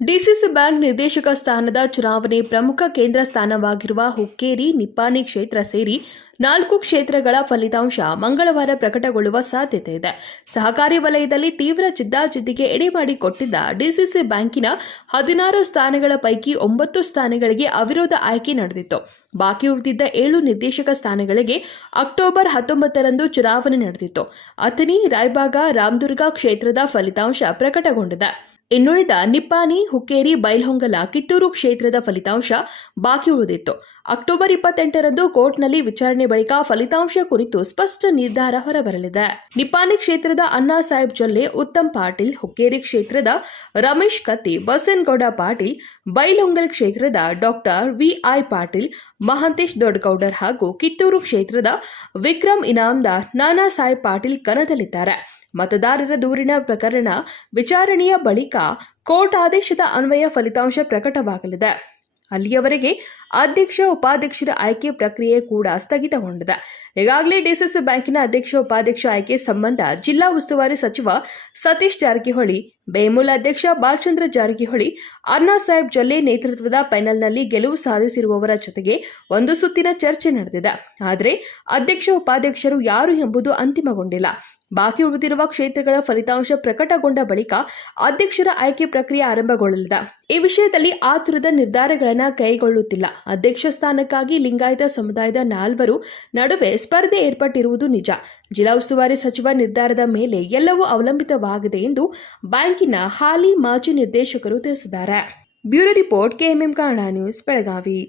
DCC bank ನಿರ್ದೇಶಕ ಸ್ಥಾನದ ಚುನಾವಣೆ ಪ್ರಮುಖ ಕೇಂದ್ರ ಸ್ಥಾನವಾಗಿರುವ ಹುಕ್ಕೇರಿ, ನಿಪ್ಪಾಣಿ ಕ್ಷೇತ್ರ ಸೇರಿ 4 ಕ್ಷೇತ್ರಗಳ ಫಲಿತಾಂಶ ಮಂಗಳವಾರ ಪ್ರಕಟಗೊಳ್ಳುವ ಸಾಧ್ಯತೆ ಇದೆ. ಸಹಕಾರಿ ವಲಯದಲ್ಲಿ ತೀವ್ರ ಜಿದ್ದಾಜಿದ್ದಿಗೆ ಎಡೆಮಾಡಿಕೊಟ್ಟಿದ್ದ ಡಿಸಿಸಿ ಬ್ಯಾಂಕಿನ 16 ಸ್ಥಾನಗಳ ಪೈಕಿ 9 ಸ್ಥಾನಗಳಿಗೆ ಅವಿರೋಧ ಆಯ್ಕೆ ನಡೆದಿತ್ತು. ಬಾಕಿ ಉಳಿದಿದ್ದ 7 ನಿರ್ದೇಶಕ ಸ್ಥಾನಗಳಿಗೆ ಅಕ್ಟೋಬರ್ 19ರಂದು ಚುನಾವಣೆ ನಡೆದಿತ್ತು. ಅಥಣಿ, ರಾಯಬಾಗ, ರಾಮದುರ್ಗ ಕ್ಷೇತ್ರದ ಫಲಿತಾಂಶ ಪ್ರಕಟಗೊಂಡಿದೆ. ಇನ್ನುಳಿದ ನಿಪ್ಪಾಣಿ, ಹುಕ್ಕೇರಿ, ಬೈಲಹೊಂಗಲ, ಕಿತ್ತೂರು ಕ್ಷೇತ್ರದ ಫಲಿತಾಂಶ ಬಾಕಿ ಉಳಿದಿತ್ತು. ಅಕ್ಟೋಬರ್ 28ರಂದು ಕೋರ್ಟ್ನಲ್ಲಿ ವಿಚಾರಣೆ ಬಳಿಕ ಫಲಿತಾಂಶ ಕುರಿತು ಸ್ಪಷ್ಟ ನಿರ್ಧಾರ ಹೊರಬರಲಿದೆ. ನಿಪ್ಪಾಣಿ ಕ್ಷೇತ್ರದ ಅಣ್ಣಾ ಸಾಹೇಬ್ ಜೊಲ್ಲೆ, ಉತ್ತಮ್ ಪಾಟೀಲ್, ಹುಕ್ಕೇರಿ ಕ್ಷೇತ್ರದ ರಮೇಶ್ ಕತ್ತಿ, ಬಸನಗೌಡ ಪಾಟೀಲ್, ಬೈಲಹೊಂಗಲ ಕ್ಷೇತ್ರದ ಡಾಕ್ಟರ್ ವಿ.ಐ. ಪಾಟೀಲ್, ಮಹಾಂತೇಶ್ ದೊಡ್ಡಗೌಡರ್ ಹಾಗೂ ಕಿತ್ತೂರು ಕ್ಷೇತ್ರದ ವಿಕ್ರಮ್ ಇನಾಮದಾರ್, ನಾನಾ ಸಾಹೇಬ್ ಪಾಟೀಲ್ ಕಣದಲ್ಲಿದ್ದಾರೆ. ಮತದಾರರ ದೂರಿನ ಪ್ರಕರಣ ವಿಚಾರಣೆಯ ಬಳಿಕ ಕೋರ್ಟ್ ಆದೇಶದ ಅನ್ವಯ ಫಲಿತಾಂಶ ಪ್ರಕಟವಾಗಲಿದೆ. ಅಲ್ಲಿಯವರೆಗೆ ಅಧ್ಯಕ್ಷ, ಉಪಾಧ್ಯಕ್ಷರ ಆಯ್ಕೆ ಪ್ರಕ್ರಿಯೆ ಕೂಡ ಸ್ಥಗಿತಗೊಂಡಿದೆ. ಈಗಾಗಲೇ ಡಿಸಿಸಿ ಬ್ಯಾಂಕಿನ ಅಧ್ಯಕ್ಷ, ಉಪಾಧ್ಯಕ್ಷ ಆಯ್ಕೆ ಸಂಬಂಧ ಜಿಲ್ಲಾ ಉಸ್ತುವಾರಿ ಸಚಿವ ಸತೀಶ್ ಜಾರಕಿಹೊಳಿ, ಬೇಮೂಲ ಅಧ್ಯಕ್ಷ ಬಾಲಚಂದ್ರ ಜಾರಕಿಹೊಳಿ, ಅಣ್ಣಾ ಸಾಹೇಬ್ ಜೊಲ್ಲೆ ನೇತೃತ್ವದ ಪ್ಯಾನೆಲ್ನಲ್ಲಿ ಗೆಲುವು ಸಾಧಿಸಿರುವವರ ಜೊತೆಗೆ ಒಂದು ಸುತ್ತಿನ ಚರ್ಚೆ ನಡೆದಿದೆ. ಆದರೆ ಅಧ್ಯಕ್ಷ, ಉಪಾಧ್ಯಕ್ಷರು ಯಾರು ಎಂಬುದು ಅಂತಿಮಗೊಂಡಿಲ್ಲ. ಬಾಕಿ ಉಳಿದಿರುವ ಕ್ಷೇತ್ರಗಳ ಫಲಿತಾಂಶ ಪ್ರಕಟಗೊಂಡ ಬಳಿಕ ಅಧ್ಯಕ್ಷರ ಆಯ್ಕೆ ಪ್ರಕ್ರಿಯೆ ಆರಂಭಗೊಳ್ಳಲಿದೆ. ಈ ವಿಷಯದಲ್ಲಿ ಆತುರದ ನಿರ್ಧಾರಗಳನ್ನು ಕೈಗೊಳ್ಳುತ್ತಿಲ್ಲ. ಅಧ್ಯಕ್ಷ ಸ್ಥಾನಕ್ಕಾಗಿ ಲಿಂಗಾಯತ ಸಮುದಾಯದ 4 ನಡುವೆ ಸ್ಪರ್ಧೆ ಏರ್ಪಟ್ಟಿರುವುದು ನಿಜ. ಜಿಲ್ಲಾ ಉಸ್ತುವಾರಿ ಸಚಿವ ನಿರ್ಧಾರದ ಮೇಲೆ ಎಲ್ಲವೂ ಅವಲಂಬಿತವಾಗಿದೆ ಎಂದು ಬ್ಯಾಂಕಿನ ಹಾಲಿ ಮಾಜಿ ನಿರ್ದೇಶಕರು ತಿಳಿಸಿದ್ದಾರೆ. Bureau report, KMM Kannada news, Belagavi.